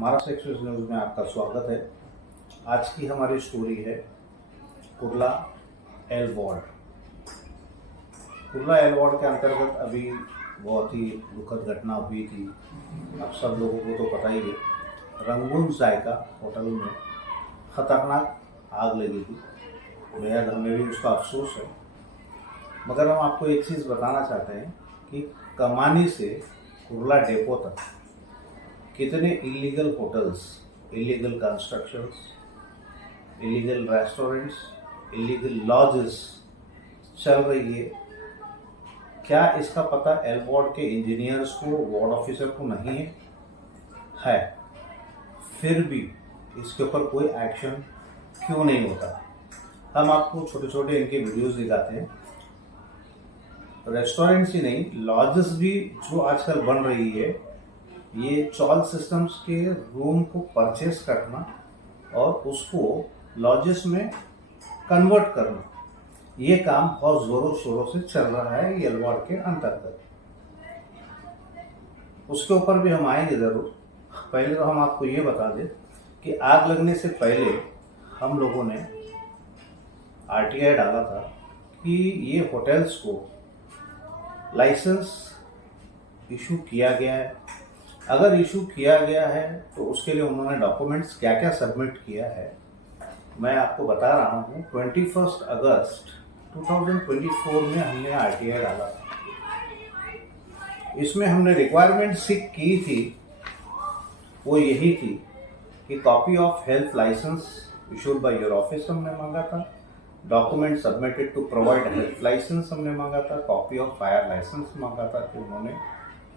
Maharashtra express news में आपका स्वागत है। आज की हमारी स्टोरी है Kurla L ward. Kurla L ward के अंतर्गत अभी बहुत ही दुखद घटना हुई थी। अब सब लोगों को तो पता ही है, रंगून जायका होटल में खतरनाक आग लगी थी। बेहद हमें भी उसका अफसोस है, मगर हम आपको एक चीज़ बताना चाहते हैं कि कमानी से कुर्ला डेपो तक कितने illegal hotels, illegal constructions, illegal restaurants, illegal lodges चल रही है। क्या इसका पता एल वार्ड के इंजीनियर्स को, वार्ड ऑफिसर को नहीं है? फिर भी इसके ऊपर कोई एक्शन क्यों नहीं होता? हम आपको छोटे छोटे इनके वीडियोस दिखाते हैं। रेस्टोरेंट्स ही नहीं, लॉजेस भी जो आजकल बन रही है, ये चॉल सिस्टम्स के रूम को परचेस करना और उसको लॉजेस में कन्वर्ट करना, ये काम बहुत ज़ोरों शोरों से चल रहा है एल वार्ड के अंतर्गत। उसके ऊपर भी हम आएंगे ज़रूर। पहले तो हम आपको ये बता दें कि आग लगने से पहले हम लोगों ने आरटीआई डाला था कि ये होटल्स को लाइसेंस इशू किया गया है। अगर इशू किया गया है तो उसके लिए उन्होंने डॉक्यूमेंट्स क्या क्या सबमिट किया है, मैं आपको बता रहा हूँ। 21 अगस्त 2024 में हमने आरटीआई डाला था। इसमें हमने रिक्वायरमेंट सीख की थी, वो यही थी कि copy of health license issued by your office हमने मांगा था, document submitted to provide health license हमने मांगा था, कॉपी ऑफ फायर लाइसेंस मांगा था कि उन्होंने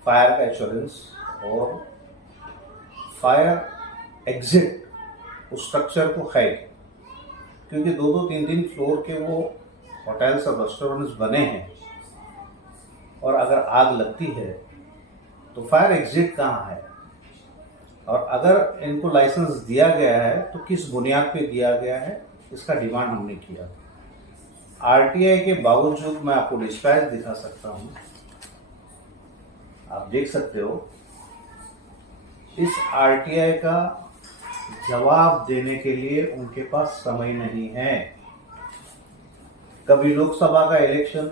फायर का इंश्योरेंस और फायर एग्जिट उस स्ट्रक्चर को है, क्योंकि 2-3 फ्लोर के वो होटल्स और रेस्टोरेंट्स बने हैं और अगर आग लगती है तो फायर एग्जिट कहाँ है, और अगर इनको लाइसेंस दिया गया है तो किस बुनियाद पे दिया गया है, इसका डिमांड हमने किया। आरटीआई के बावजूद मैं आपको डिस्पैच दिखा सकता हूँ, आप देख सकते हो। इस आरटीआई का जवाब देने के लिए उनके पास समय नहीं है। कभी लोकसभा का इलेक्शन,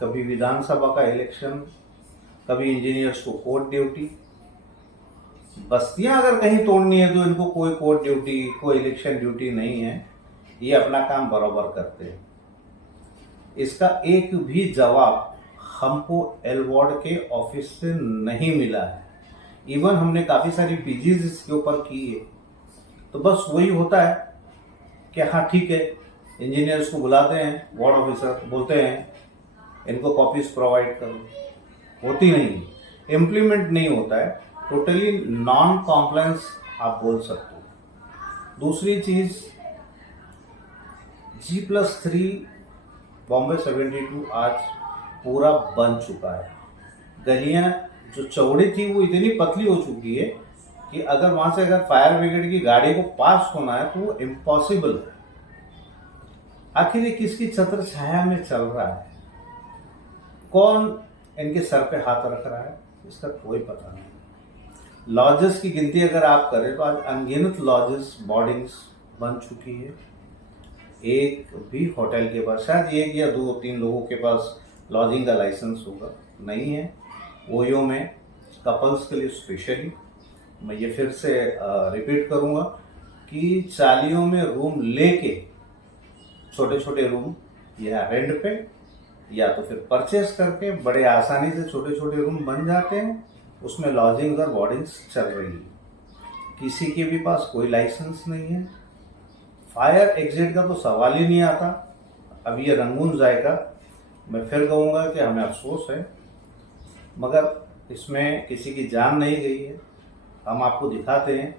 कभी विधानसभा का इलेक्शन, कभी इंजीनियर्स को कोर्ट ड्यूटी। बस्तियां अगर कहीं तोड़नी है तो इनको कोई कोर्ट ड्यूटी, कोई इलेक्शन ड्यूटी नहीं है। ये अपना काम बराबर करते हैं। इसका एक भी जवाब हमको एल वार्ड के ऑफिस से नहीं मिला है। इवन हमने काफ़ी सारी पीजीज इसके ऊपर की है, तो बस वही होता है कि हाँ ठीक है, इंजीनियर्स को बुलाते हैं, वार्ड ऑफिसर बोलते हैं इनको कॉपीज प्रोवाइड करो, होती नहीं, इम्प्लीमेंट नहीं होता है। टोटली नॉन कॉम्प्लायंस आप बोल सकते हो। दूसरी चीज़, G+3 बॉम्बे 72 आज पूरा बन चुका है। गलियां जो चौड़ी थी वो इतनी पतली हो चुकी है कि अगर वहां से अगर फायर ब्रिगेड की गाड़ी को पास होना है तो वो इम्पॉसिबल है। आखिर ये किसकी छत्र छाया में चल रहा है? कौन इनके सर पे हाथ रख रहा है, इसका कोई पता नहीं। लॉजेस की गिनती अगर आप करें तो आज अनगिनत लॉजेस, बोर्डिंग्स बन चुकी है। एक भी होटल के पास, शायद 1 या 2-3 लोगों के पास लॉजिंग का लाइसेंस होगा, नहीं है। ओयो में कपल्स के लिए स्पेशली मैं ये फिर से रिपीट करूँगा कि चालियों में रूम लेके, छोटे छोटे रूम या रेंट पे या तो फिर परचेस करके बड़े आसानी से छोटे छोटे रूम बन जाते हैं, उसमें लॉजिंग और बोर्डिंग्स चल रही है। किसी के भी पास कोई लाइसेंस नहीं है। फायर एग्जिट का तो सवाल ही नहीं आता। अब ये रंगून जाएगा, मैं फिर कहूँगा कि हमें अफसोस है, मगर इसमें किसी की जान नहीं गई है। हम आपको दिखाते हैं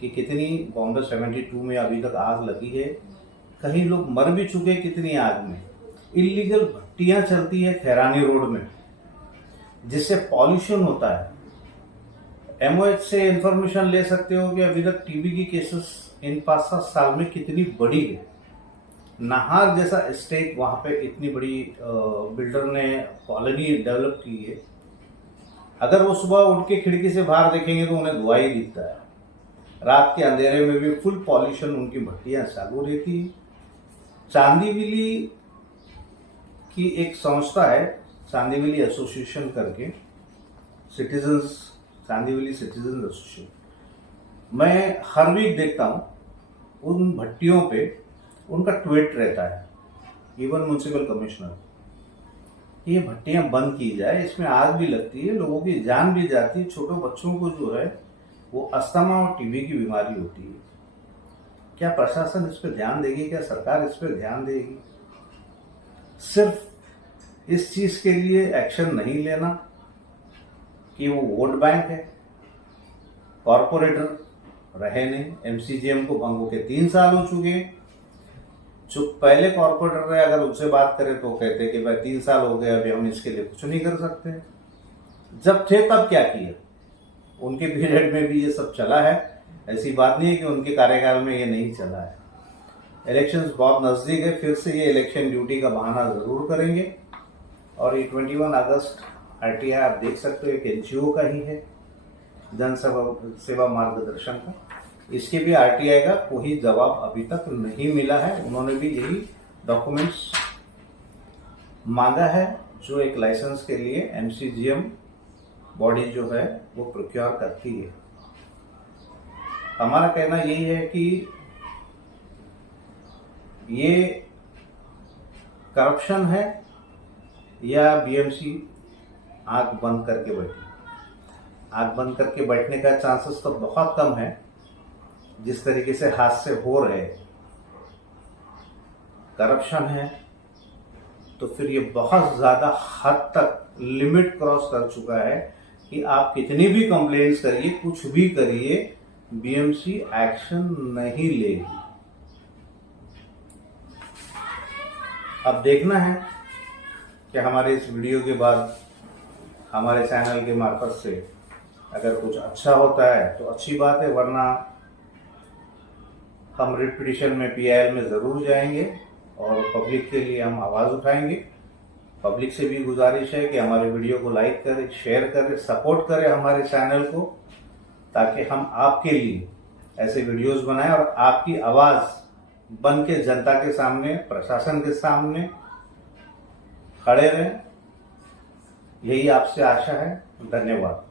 कि कितनी बॉम्बे 72 में अभी तक आग लगी है। कहीं लोग मर भी चुके कितनी आग में। इलीगल भट्टियाँ चलती है खैरानी रोड में, जिससे पॉल्यूशन होता है। एमओएच से इंफॉर्मेशन ले सकते हो कि अभी तक टीबी की केसेस इन 5-7 साल में कितनी बढ़ी है। नाहर जैसा स्टेट, वहाँ पे इतनी बड़ी बिल्डर ने कॉलोनी डेवलप की है। अगर वो सुबह उठ के खिड़की से बाहर देखेंगे तो उन्हें धुआं ही दिखता है। रात के अंधेरे में भी फुल पॉल्यूशन उनकी भट्टियां चालू रहती है। चांदीविली की एक संस्था है, चांदीविली एसोसिएशन करके, सिटीजन्स, चांदीविली सिटीजन्स एसोसिएशन, मैं हर वीक देखता हूँ उन भट्टियों पे उनका ट्वीट रहता है, इवन म्यूनसिपल कमिश्नर, ये भट्टियां बंद की जाए, इसमें आग भी लगती है, लोगों की जान भी जाती है, छोटे बच्चों को जो है वो अस्थमा और टीबी की बीमारी होती है। क्या प्रशासन इस पर ध्यान देगी? क्या सरकार इस पर ध्यान देगी? सिर्फ इस चीज के लिए एक्शन नहीं लेना कि वो वोट बैंक है, कॉरपोरेटर रहे नहीं, एमसीजीएम को भंग होके 3 साल हो चुके हैं। जो पहले कॉरपोरेटर रहे, अगर उनसे बात करें तो कहते कि भाई 3 साल हो गए, अभी हम इसके लिए कुछ नहीं कर सकते। जब थे तब क्या किया? उनके पीरियड में भी ये सब चला है, ऐसी बात नहीं है कि उनके कार्यकाल में ये नहीं चला है। इलेक्शंस बहुत नज़दीक है, फिर से ये इलेक्शन ड्यूटी का बहाना ज़रूर करेंगे। और ये 21 अगस्त आरटीआई आप देख सकते हो, एक एनजीओ का ही है, जन सेवा मार्गदर्शन का। इसके भी आरटीआई का कोई जवाब अभी तक नहीं मिला है। उन्होंने भी यही डॉक्यूमेंट्स मांगा है जो एक लाइसेंस के लिए एमसीजीएम बॉडी जो है वो प्रोक्योर करती है। हमारा कहना यही है कि ये करप्शन है या बीएमसी आंख बंद करके बैठी। आंख बंद करके बैठने का चांसेस तो बहुत कम है। जिस तरीके से हादसे हो रहे, करप्शन है, तो फिर ये बहुत ज्यादा हद तक लिमिट क्रॉस कर चुका है कि आप कितनी भी कंप्लेंट्स करिए, कुछ भी करिए, बीएमसी एक्शन नहीं लेगी। अब देखना है कि हमारे इस वीडियो के बाद हमारे चैनल के मार्फत से अगर कुछ अच्छा होता है तो अच्छी बात है, वरना हम रिट पिटीशन में पीआईएल में ज़रूर जाएंगे और पब्लिक के लिए हम आवाज़ उठाएंगे। पब्लिक से भी गुजारिश है कि हमारे वीडियो को लाइक करें, शेयर करें, सपोर्ट करें हमारे चैनल को, ताकि हम आपके लिए ऐसे वीडियोस बनाएं और आपकी आवाज़ बन के जनता के सामने, प्रशासन के सामने खड़े रहें। यही आपसे आशा है। धन्यवाद।